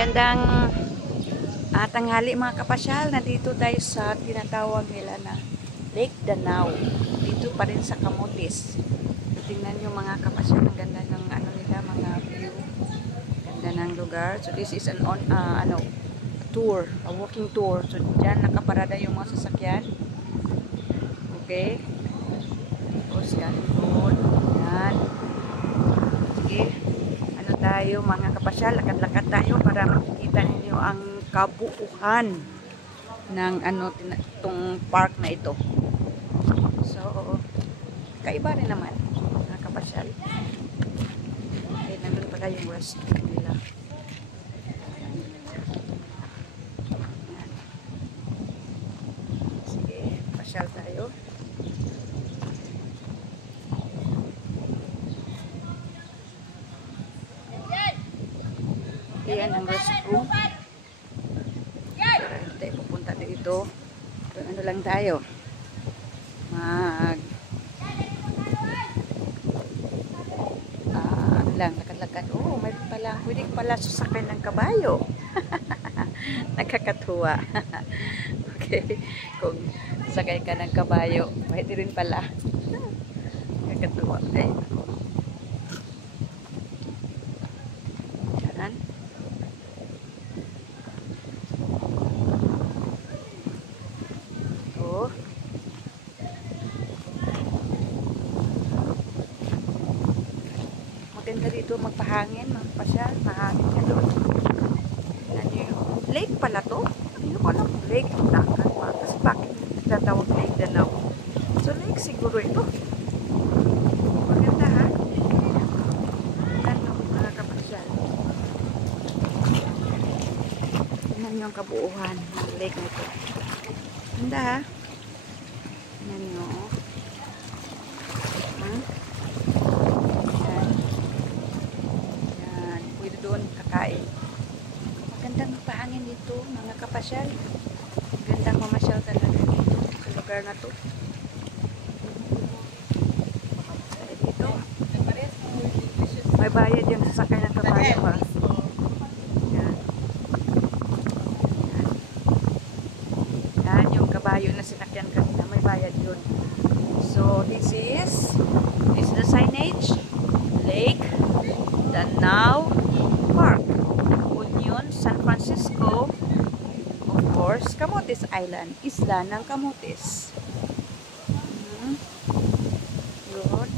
Magandang tanghali mga kapasyal. Nandito tayo sa tinatawag nila na Lake Danau. Dito pa rin sa Camotes. Tingnan nyo mga kapasyal. Ang ganda ng ano nila, mga view. Ganda ng lugar. So this is an tour, a walking tour. So dyan nakaparada yung mga sasakyan. Okay. Tapos yan doon. Yan. Sige. Tayo mga kapasyal, lakad-lakad tayo para makikita ninyo ang kabuuhan ng itong park na ito. So, kaiba rin naman mga kapasyal. Okay, nandun pala yung restroom nila. Sige, pasyal tayo. Yan ang restroom. Pero hindi tayo pupunta dito. Ano lang tayo. Ano lang, lakad-lakad. Oh, may pala, pwede pala susakay ng kabayo. Nakakatuwa. Okay. Kung sakay ka ng kabayo, pwede rin pala. Nakakatuwa. Okay. Yan. Maganda dito magpahangin, magpasyal, mahangin ka doon. Lake pala to? Hindi ko alam kung lake o dagat pa. Kasi bakit tatawag Lake Danau? So lake siguro ito. Maganda ha? Ano mga kapasyal? Tingnan yung kabuuhan ng lake nito. Maganda ha? Tingnan nyo. Doon kakain. Magandang pahangin dito mga kapasyal. Magandang mamasyal talaga dito sa lugar na to. Dito may bayad yung sasakay ng kabayo pa. Yan. Yan yung kabayo na sinakyan kanina, may bayad yun. So this is the signage. Lake Danau Park, Union, San Francisco, of course, Camotes Island, isla ng Camotes. Yun.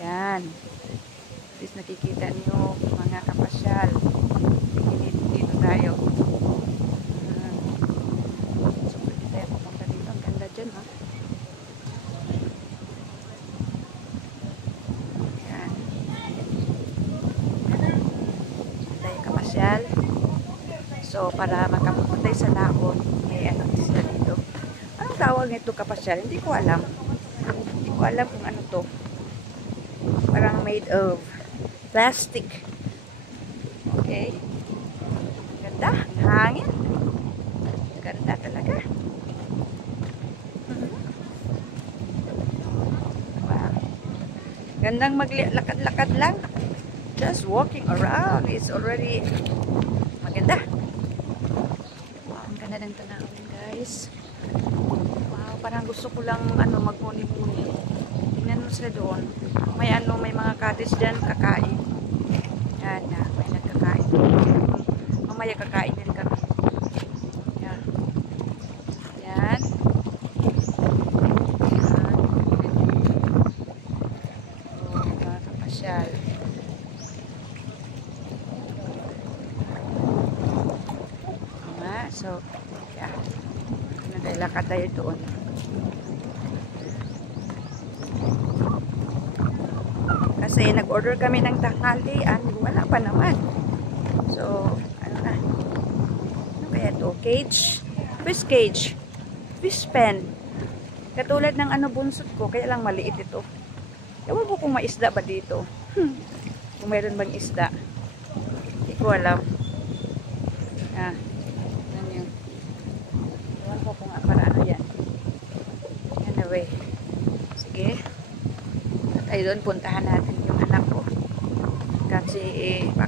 Yan. At least nakikita niyo mga kapasyal. Dito tayo. So, pwede tayo pupunta dito. Ang ganda dyan, ha? So, para makapunta sa laon, may ano sila dito. Anong tawag nito kapasyal? Hindi ko alam. Hindi ko alam kung ano to. Parang made of plastic. Okay. Ganda. Hangin. Ganda talaga. Wow. Gandang maglakad-lakad lang. Just walking around is already maganda. Ang ganda ng tanawin, guys. Wow, parang gusto ko lang magmuni-muni. Tingnan mo sila doon. May mga cottage dyan, kakain. Yan na, may nagkakain. Mamaya kakain din kami. Yan. Yan. Oh, mga kapasyal. So, yeah. Naglalakad tayo doon. Kasi nag-order kami ng tanghalian, wala pa naman. So, ano kaya ito? Cage? Fish cage. Fish pen. Katulad ng bunsot ko, kaya lang maliit ito. Ewan ko kung may isda ba dito. Kung mayroon bang isda. Hindi ko alam. Kung para ano yan. Anyway. Sige. At ay doon, puntahan natin yung anak ko.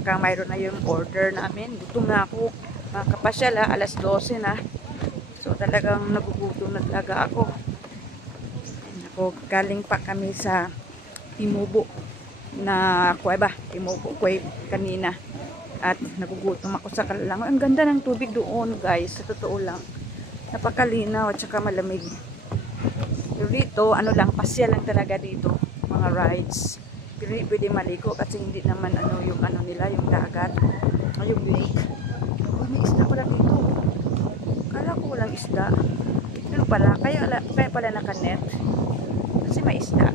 Tsaka mayroon na yung order namin. Gutom na ako. Mga kapasyal ha, alas 12 na. So talagang nagugutom na talaga ako. Galing pa kami sa Timubo na kuweba. Timubo kuweba kanina. At nagugutom ako sa Kalalangoy. Ang ganda ng tubig doon guys. Sa totoo lang. Napakalinaw at saka malamig. Pero dito, ano lang, pasya lang talaga dito. Mga rides. Pero hindi pwede maligo kasi hindi naman ano yung ano nila, yung dagat. Ay, yung lake. Oh, may isda pala dito. Kala ko walang isda. Ano pala? Kaya pala nakanet. Kasi may isda.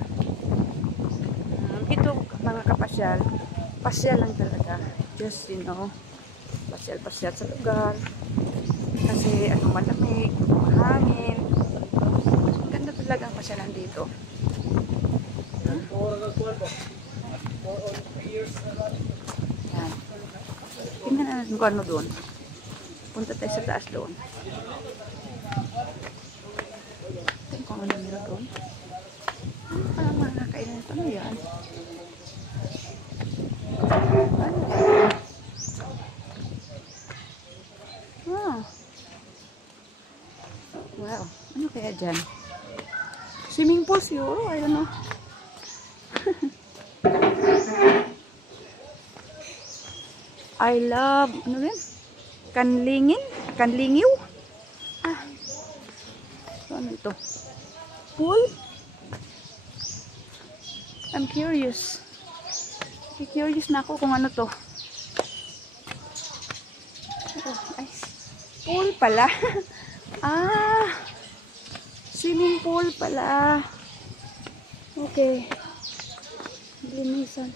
Ito, mga kapasyal, pasyal lang talaga. Just, you know, pasyal-pasyal sa lugar. Kasi, ano, malamig, mahangin. Ganda talaga ang pasyalan dito. Yan. Tingnan natin kung ano doon. Punta tayo sa taas doon. Tingnan kung ano nila doon. Parang mga kainan ito. Ano yan? Wow. Ano kaya dyan? Swimming pool siguro. I don't know. I love, ano rin? Kanlingin? Kanlingiw? Ah. So, ano ito? Pool? I'm curious. Curious na ako kung ano to. Oh, ay. Pool pala. Ah. Swimming pool pala. Okay. Linisan.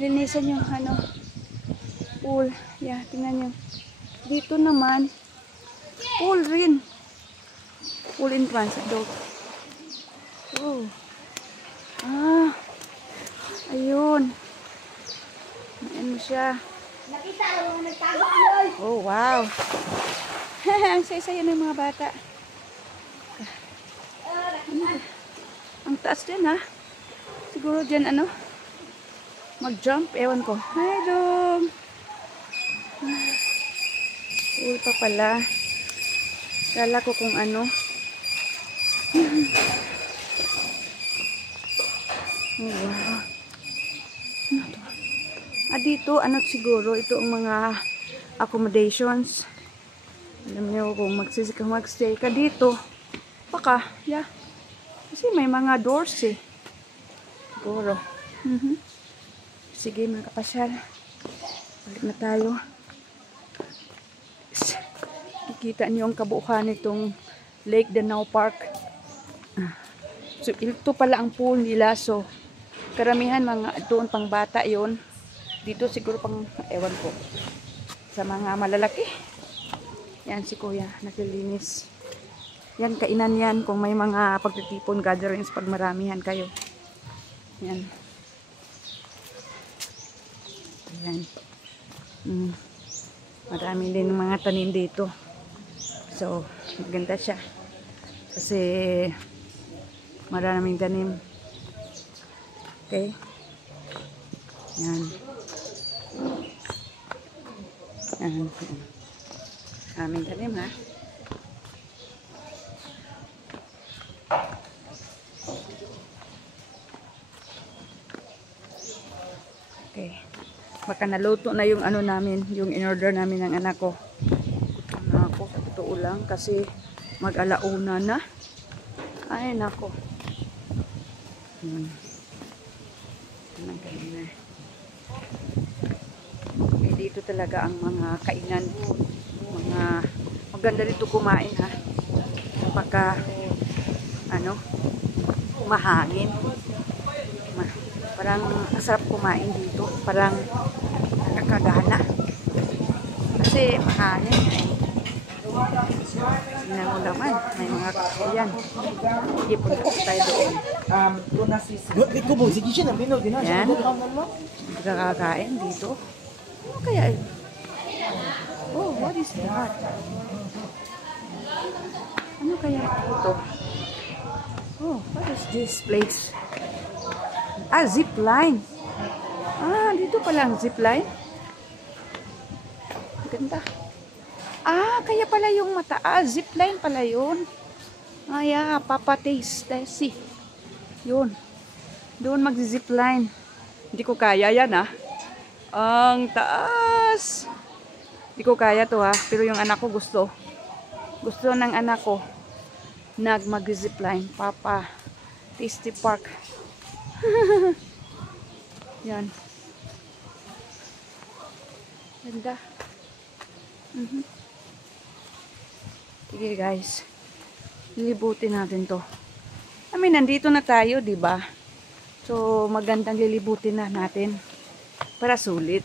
Linisan yung ano. Pool. Yeah, tingnan nyo. Dito naman. Pool rin. Pool in transit dog. Oh. Ah. Ayun. Ano siya? Oh, wow. Ang saya-saya ng mga bata. Ang taas din ha. Siguro dyan ano? Mag-jump. Ewan ko. Hi, dog. Pool pa pala. Kala ko kung ano. Oh, wow. Dito, ano siguro, ito ang mga accommodations. Alam niyo kung magstay ka dito. Baka, yeah. Kasi may mga doors eh. Siguro. Sige mga kapasyal. Balik na tayo. Kikita niyo ang kabuuhan nitong Lake Danau Park. So, ito pala ang pool nila. So, karamihan mga doon pang bata yon. Dito siguro pang ewan ko sa mga malalaki. Yan si kuya naglilinis. Yan kainan yan kung may mga pagtitipon gatherings pag maramihan kayo. Yan. Yan. Marami din mga tanim dito. So maganda siya. Kasi maraming tanim. Okay. Yan. Yan. Aming tanim ha. Okay. Baka naluto na yung ano namin, yung in-order namin ng anak ko. Gutom na ako, sa totoo lang, kasi mag-alauna na. Ay, nako. Eh, dito talaga ang mga kainan. Mga maganda dito kumain ha. Pagka ano, mahangin. Parang masarap kumain dito. Parang nakakagana. Kasi mahangin. Tingnan mo naman, may mga kakayan. Sige, punta tayo doon. Yan. Nakakain dito. Ano kaya eh? Oh, what is that? Ano kaya ito? Oh, what is this place? Ah, zip line. Ah, dito pala ang zipline. Ganda. Ah, kaya pala yung mataas. Zipline pala yun. Ah, yeah. Papa Tasty. Yun. Doon mag-zipline. Hindi ko kaya yan, ah. Ang taas. Hindi ko kaya to, ha. Pero yung anak ko gusto. Gusto ng anak ko. Mag-zipline. Papa Tasty Park. Yan. Ganda. Sige guys. Lilibutin natin to. I mean, nandito na tayo, di ba? So, magandang lilibutin na natin. Para sulit.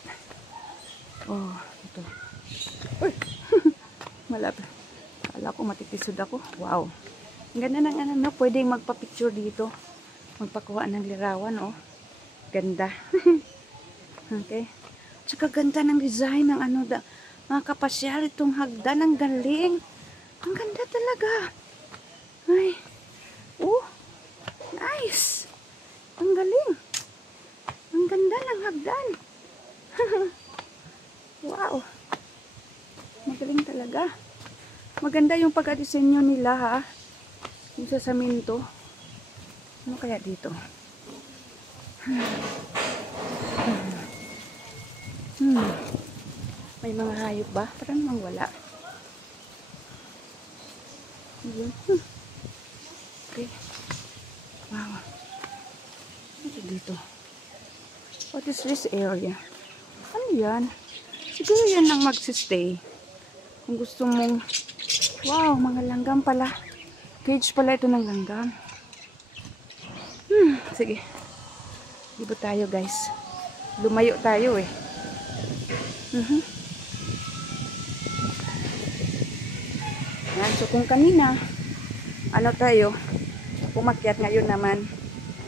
Oh, ito. Uy! Malapit. Kala ko matitisod ako. Wow. Ang ganda ng ano, no? Pwedeng magpa-picture dito. Magpakuha ng lirawan, oh. Ganda. Okay. Tsaka ganda ng design ng ano, mga kapasyal, itong hagdan. Ang galing. Ang ganda talaga. Ay. Oh. Nice. Ang galing. Ang ganda ng hagdan. Wow. Magaling talaga. Maganda yung pagka-disenyo nila, ha. Yung sa saminto. Ano kaya dito? May mga hayop ba? Parang namang wala. Okay. Wow. Ano dito? What is this area? Ano yan? Siguro yan lang magsistay. Kung gusto mong... Wow, mga langgam pala. Cage pala ito ng langgam. Sige. Libot tayo, guys. Lumayo tayo, eh. Yan. So, kung kanina, ano tayo, umakyat, ngayon naman,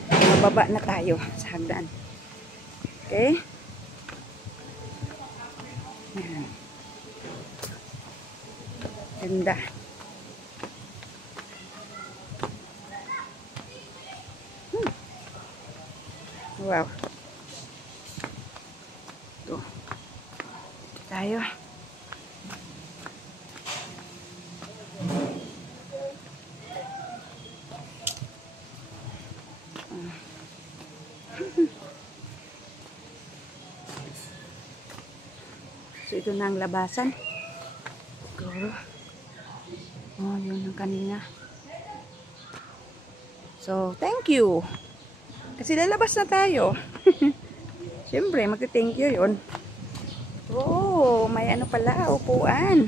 mababa na tayo sa hagdan. Okay? Yan. Ganda. Wow. Ito. Ito tayo. So, ito na ang labasan. Siguro. Oh, yun ang kanina. So, thank you. Kasi lalabas na tayo. Siyempre, magti-thank you yun. Oh, may ano pala, upuan.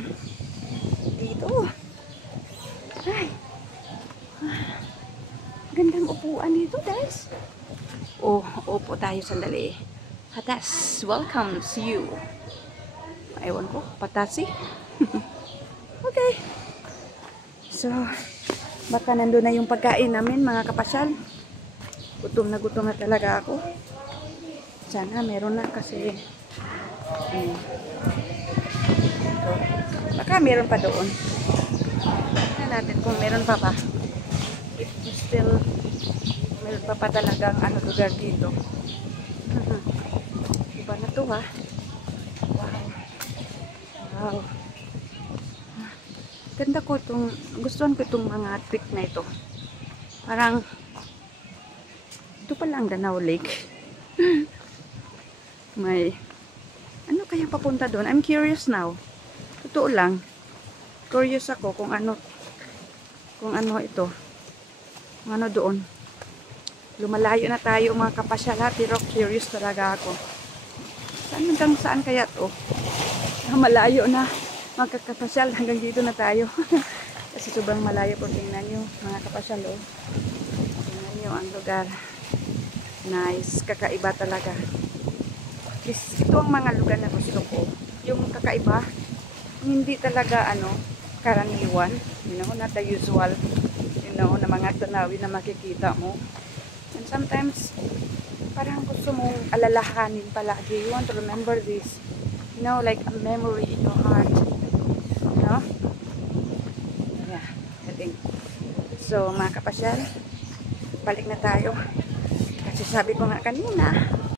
Dito. Ay. Gandang upuan dito, guys. Oh, upo tayo sandali. Hatas, welcome to you. Ewan ko, patasi. Okay. So, baka nandun na yung pagkain namin, mga kapasyal. Gutom na talaga ako. Sana meron na kasi ito. Baka meron pa doon. Tingnan natin kung meron pa ba. If still meron pa talagang ano lugar dito. Iba na to, ha. Wow. Wow. Ganda ko itong, gustuhan ko itong mga trick na ito. Parang ito pala ang Danau Lake. May ano kaya papunta doon? I'm curious now. Totoo lang. Curious ako kung ano ito. Kung ano doon. Lumalayo na tayo, mga kapasyal, pero curious talaga ako. Hanggang saan kaya to? Malayo na, mga kapasyal, hanggang dito na tayo. Kasi sobrang malayo po. Tingnan nyo, mga kapasyal, oh. Tingnan nyo ang lugar. Nice, kakaiba talaga. Ito ang mga lugar na gusto ko. Yung kakaiba, hindi talaga karaniwan. You know, not the usual, you know, na mga tanawin na makikita mo. And sometimes, parang gusto mong alalahanin palagi. You want to remember this. You know, like a memory in your heart. You know? Yeah, I think. So, mga kapasyal, balik na tayo. Kasi sabi ko nga kanina,